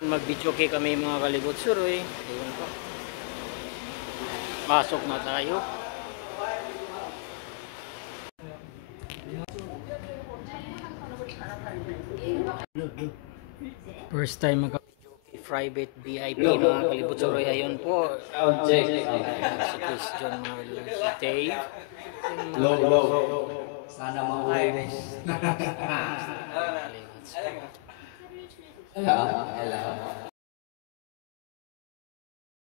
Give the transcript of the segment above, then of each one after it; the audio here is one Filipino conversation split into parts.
Mag-videoke kami mga kalibot suroy. Ayun po. Pasok na tayo. First time mag-videoke, private VIP mga kalibot suroy. Ayun po. Si Christian mga kalibot. Si Tay. Low. Sana maubos. Hello.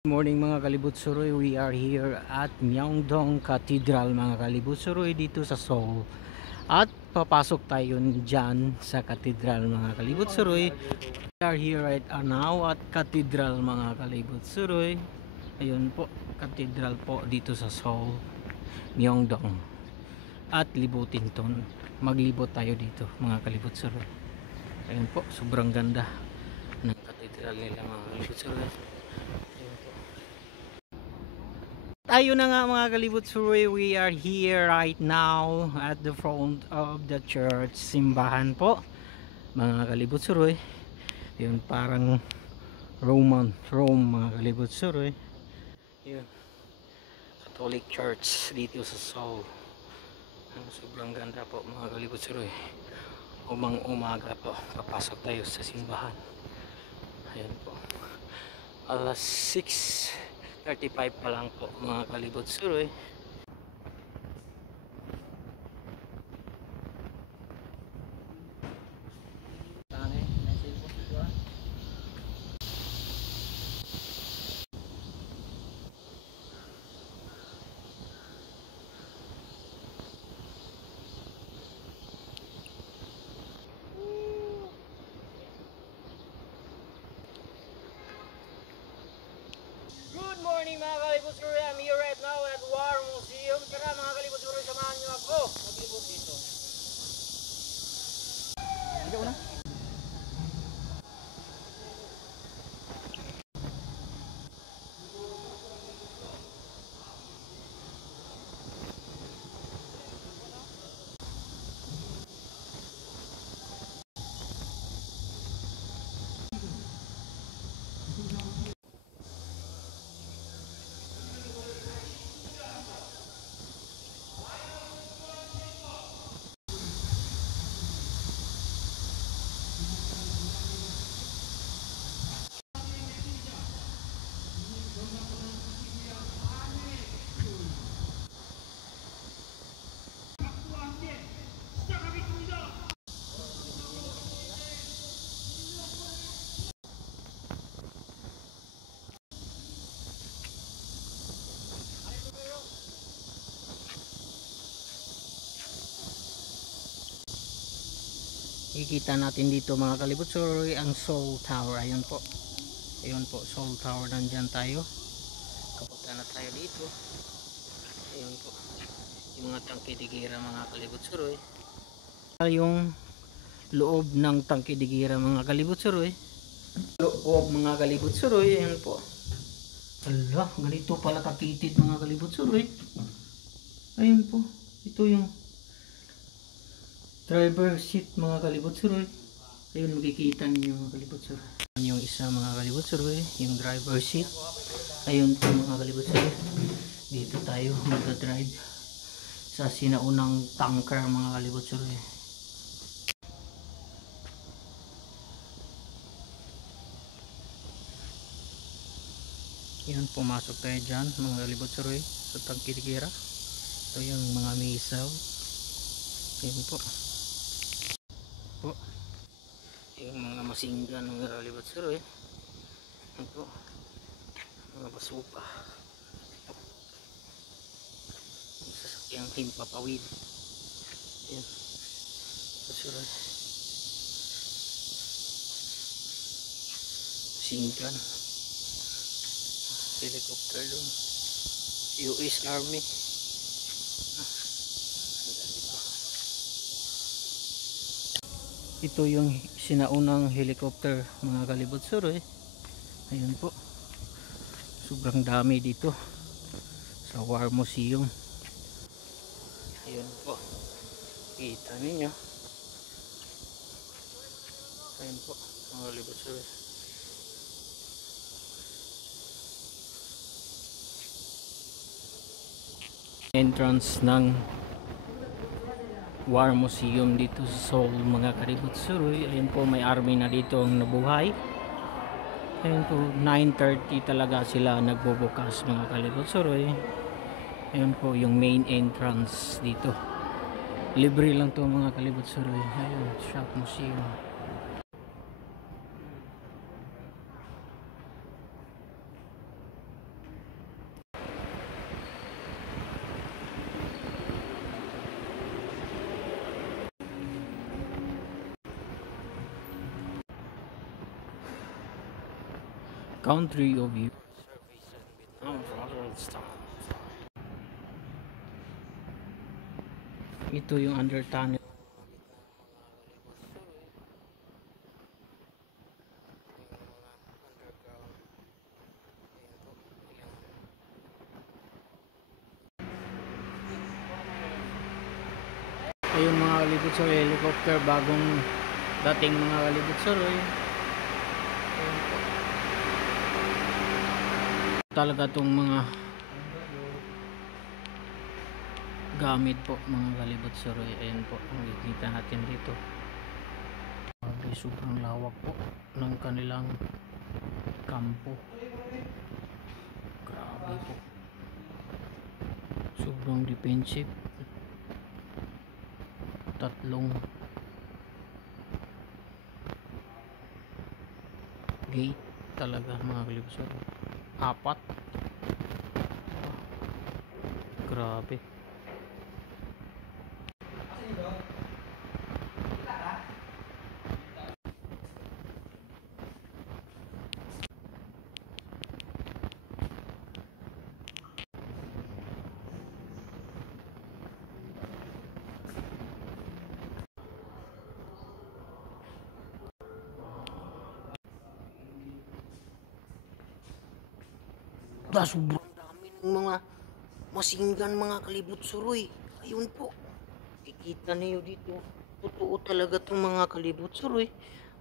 Good morning mga kalibot suroy. We are here at Myeongdong Cathedral mga kalibot suroy dito sa Seoul. At papasok tayo dyan sa Cathedral mga kalibot suroy. We are here right now at Cathedral mga kalibot suroy. Ayun po, Cathedral po dito sa Seoul, Myeongdong. At libutin ton. Maglibot tayo dito mga kalibot suroy. Ayun po, sobrang ganda ng Cathedral nila mga kalibot suroy. Ayun na nga mga kalibot suroy, we are here right now at the front of the church, simbahan po mga kalibot suroy. Yun parang Rome mga kalibot suroy. Yun, Catholic Church dito sa Seoul. Sobrang ganda po mga kalibot suroy. Umaga po papasok tayo sa simbahan. Ayan po, alas 6:35 pa lang po mga kalibot suroy. Good morning mga kalibot suroy. I'm here right now at War Museum. Tara mga kalibot suroy, samahan nyo ako maglibot dito. Ikaw na. Kikita natin dito mga kalibot suroy ang Seoul Tower. Ayun po, ayun po, Seoul Tower. Nandyan tayo, kapunta na tayo dito. Ayun po yung mga tangke-digira mga kalibot suroy. Yung loob ng tangke-digira mga kalibot suroy. Loob mga kalibot suroy. Ayun po. Ala, ganito pala katitid mga kalibot suroy. Ayun po, ito yung driver seat mga kalibot suroy. Ayun, makikita niyo mga kalibot suroy. Yung isa mga kalibot suroy, yung driver seat. Ayun po mga kalibot suroy. Dito tayo magdadrive sa sinaunang tanker mga kalibot suroy. Yan, pumasok tayo dyan mga kalibot suroy sa tangkiligera. Ito yung mga misaw. Yan po yung mga masinggan ng kalibot suroy. Yan po, mga basupa, yung sasakyang himpapawid. Yan suroy, masinggan, helicopter doon, US Army. Ito yung sinaunang helicopter mga kalibot suroy. Ayun po, sobrang dami dito sa War Museum. Ayun po, kita ninyo. Ayun po mga kalibot suroy, entrance ng War Museum dito sa Seoul, mga kalibot suroy. Ayun po, may army na dito ang nabuhay. Ayun po, 9:30 talaga sila nagbubukas, mga kalibot suroy. Ayun po yung main entrance dito. Libre lang to, mga kalibot suroy. Ayun, Shock Museum. Country of you. Ito yung under tunnel. Ayun, mga kalibot suroy, helicopter bagong dating, mga kalibot suroy. Ayun po. Talaga tong mga gamit po, mga kalibot suroy. Ayun po, ang nakikita natin dito. Sobrang lawak po ng kanilang kampo. Grabe po. Sobrang defensive. Tatlong gate talaga, mga kalibot suroy. 4. Grabe. Sobrang dami ng mga machine gun, mga kalibot suroy. Ayun po, kikita niyo dito, totoo talaga itong mga kalibot suroy.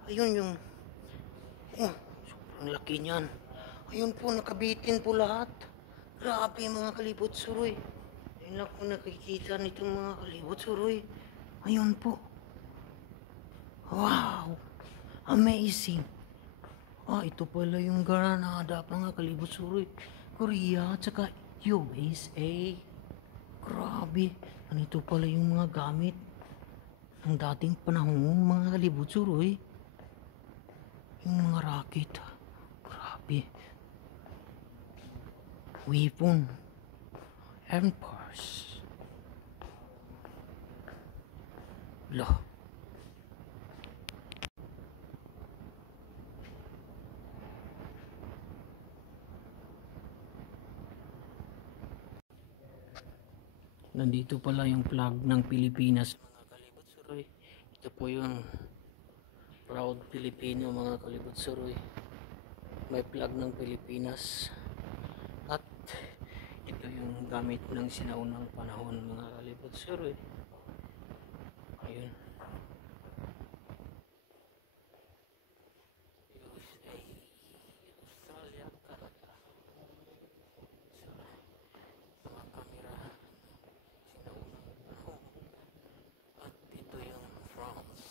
Ayun yung sobrang laki niyan. Ayun po, nakabitin po lahat. Grabe, mga kalibot suroy. Ayun lang po nakikita nitong mga kalibot suroy. Ayun po. Wow, amazing. Ito pala yung Granada, mga kalibot suroy. Korea at saka USA. Grabe. Ito pala yung mga gamit ng dating panahon, mga kalibot suroy. Yung mga rocket. Grabe. Weapon. Empires. Loh. Nandito pala yung flag ng Pilipinas, mga kalibot suroy. Ito po yung proud Filipino, mga kalibot suroy. May flag ng Pilipinas. At ito yung gamit ng sinaunang panahon, mga kalibot suroy. Ayun. USA, Australia, Canada. Mga kamera sinaunang panahon. At ito yung France,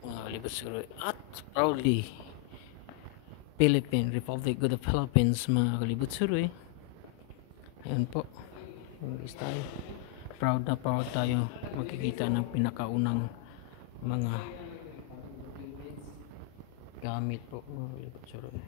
mga kalibot suroy. At proudly Philippine Republic of the Philippines, mga kalibot suroy. Ayan po, English tayo. Proud na proud tayo makikita ng pinakaunang mga gamit po, mga kalibot suroy.